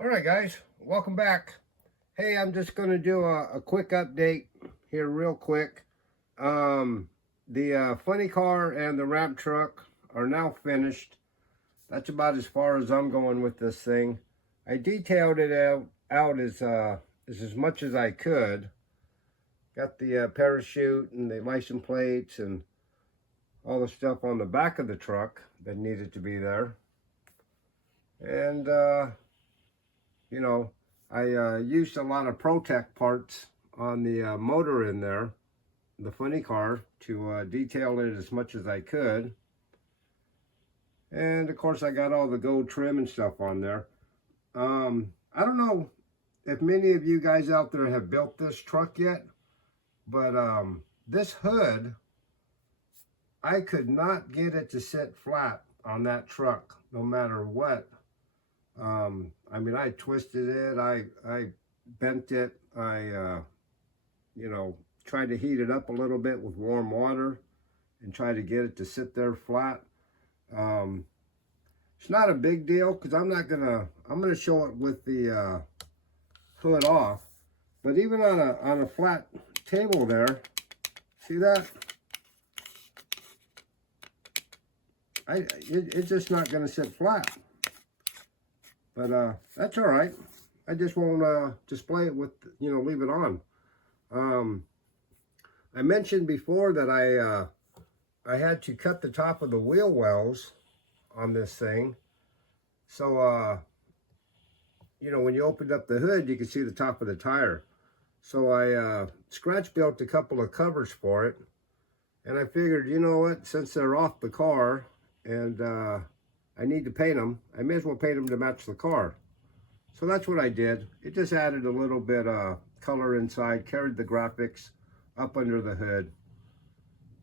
All right, guys, welcome back. Hey, I'm just going to do a quick update here real quick. The funny car and the ramp truck are now finished. That's about as far as I'm going with this thing. I detailed it out as much as I could. Got the parachute and the license plates and all the stuff on the back of the truck that needed to be there. And you know, I used a lot of Protect parts on the motor in there, the funny car, to detail it as much as I could. And of course I got all the gold trim and stuff on there. I don't know if many of you guys out there have built this truck yet, but this hood, I could not get it to sit flat on that truck no matter what. I mean, I twisted it, I bent it, I tried to heat it up a little bit with warm water and try to get it to sit there flat. It's not a big deal because I'm gonna show it with the hood off. But even on a flat table there, see that? It's just not gonna sit flat. But that's all right. I just won't display it with, leave it on. I mentioned before that I had to cut the top of the wheel wells on this thing. So, when you opened up the hood, you could see the top of the tire. So I scratch built a couple of covers for it. And I figured, you know what, since they're off the car and I need to paint them, I may as well paint them to match the car. So that's what I did. It just added a little bit of color inside, carried the graphics up under the hood.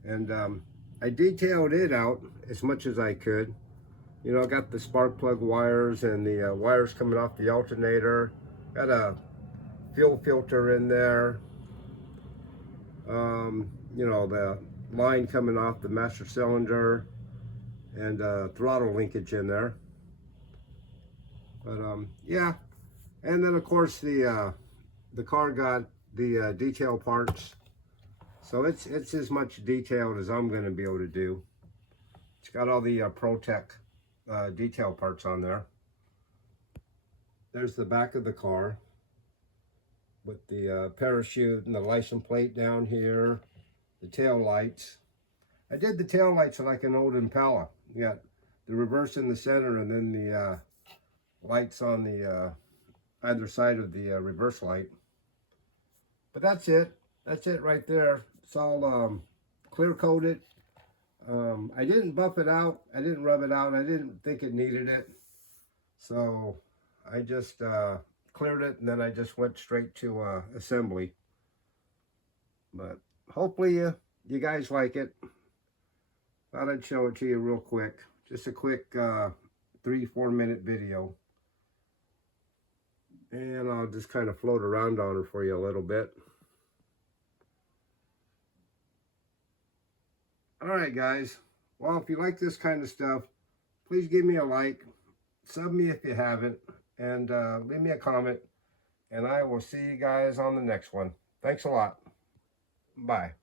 And I detailed it out as much as I could. I got the spark plug wires and the wires coming off the alternator. Got a fuel filter in there. The line coming off the master cylinder. And throttle linkage in there. But yeah, and then of course the car got the detail parts, so it's as much detailed as I'm going to be able to do. It's got all the Protect detail parts on there. There's the back of the car with the parachute and the license plate down here, the tail lights. I did the tail lights like an old Impala. You got the reverse in the center and then the lights on the either side of the reverse light. But that's it. That's it right there. It's all clear coated. I didn't buff it out. I didn't rub it out. I didn't think it needed it. So I just cleared it and then I just went straight to assembly. But hopefully you guys like it. Thought I'd show it to you real quick. Just a quick 3-4 minute video. And I'll just kind of float around on her for you a little bit. Alright guys. Well, if you like this kind of stuff, please give me a like. Sub me if you haven't. And leave me a comment. And I will see you guys on the next one. Thanks a lot. Bye.